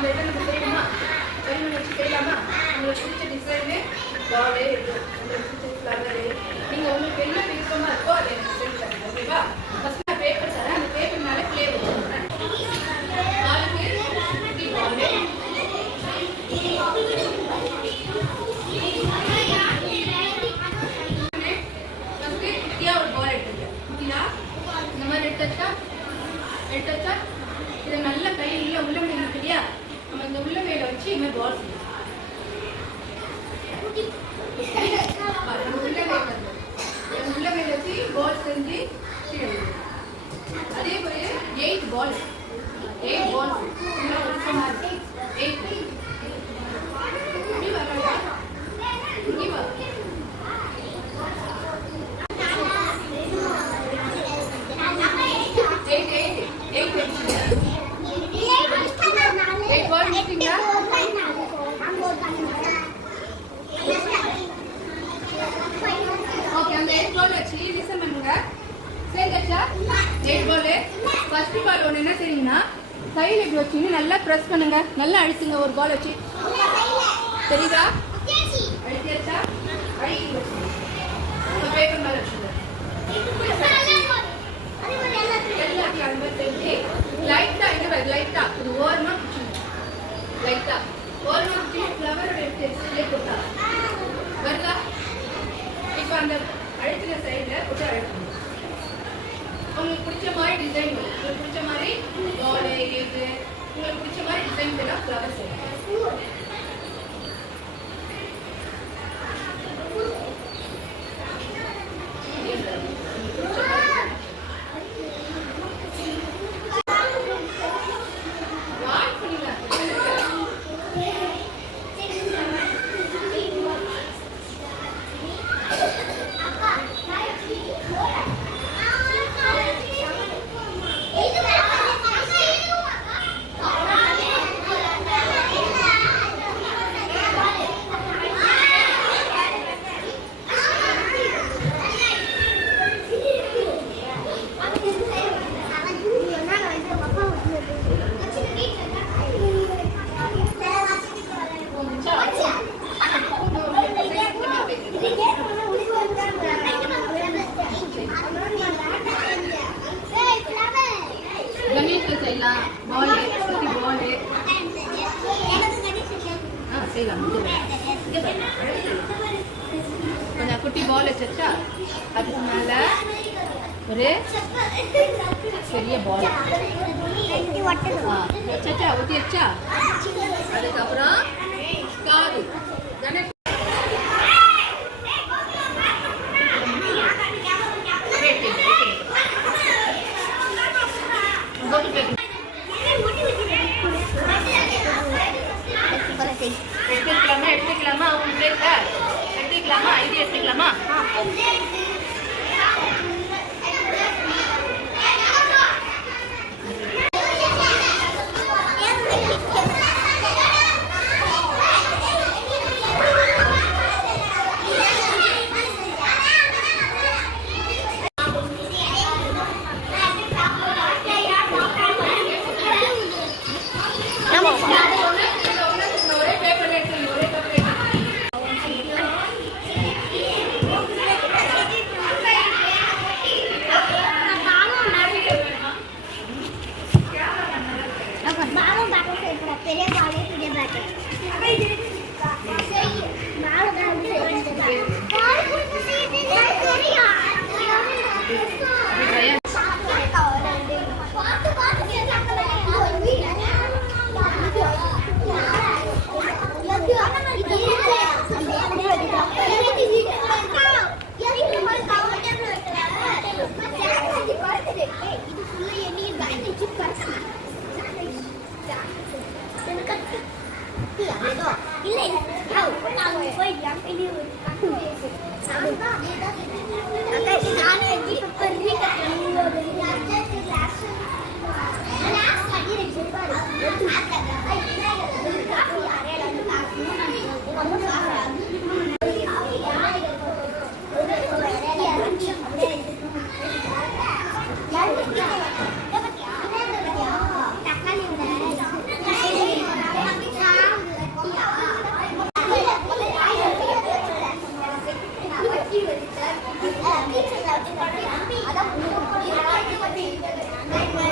அந்த இதை நம்ம செய்யணுமா? களிமண் வச்சு செய்யலாமா? உங்களுக்கு பிடிச்ச டிசைனு பாலே உங்களுக்கு பிடிச்ச ஃப்ளவரு நீங்கள் உங்களுக்கு என்ன விருப்பமாக இருக்கோ அதை எனக்கு செஞ்சு தரேன். ஓகேவா? ஃபஸ்ட் நான் பேப்பர் தரேன். அந்த பேப்பர் மேலே க்ளே வச்சுருக்கேன். நாளுக்கு குட்டி பால் ஃபஸ்ட்டு குட்டியாக ஒரு பால் எடுத்துருக்கேன். குட்டியா இந்த மாதிரி எடுத்தாச்சா இதை நல்ல கையில் உள்ளமை இருக்கு இல்லையா? நம்ம இந்த உள்ளமையில வச்சு இந்த மாதிரி பால் செய்யணும். உள்ளமையில வச்சு பால் செஞ்சு அதே போல 8 பால் 8 ஃபர்ஸ்ட் பால் ஒன்று என்ன தெரியுங்கன்னா கையில் இப்படி வச்சுன்னு நல்லா ப்ரெஸ் பண்ணுங்க. நல்லா அழுத்துங்க. ஒரு பால் வச்சு தெரியுதா? அழுத்தியாச்சா? பேப்பர் மேலே வச்சுங்க. எல்லாத்தையும் அந்த மாதிரி தெரிஞ்சு லைட்டாக இது லைட்டாக இது ஓரமாக பிடிச்சிங்க. லைட்டாக ஓரமாக பிடிச்சி ஃப்ளவரோட எடுத்து போட்டா வருதா? இப்போ அந்த அழுத்தின சைடில் போட்டு அழுத்தணும். உங்களுக்கு பிடிச்ச மாதிரி டிசைன் உங்களுக்கு பிடிச்ச மாதிரி பால் எது உங்களுக்கு பிடிச்ச மாதிரி டிசைன் எல்லாம் ஃப்ளவர் செய்யணும். கொஞ்சம் குட்டி பால் வச்சா அதுக்கு மேல ஒரு பெரிய பால் வச்சா ஊற்றி வச்சா அதுக்கப்புறம் காது எடுத்துக்கலாமா? உங்களுக்கு எடுத்துக்கலாமா? இது எடுத்துக்கலாமா? Bye bye.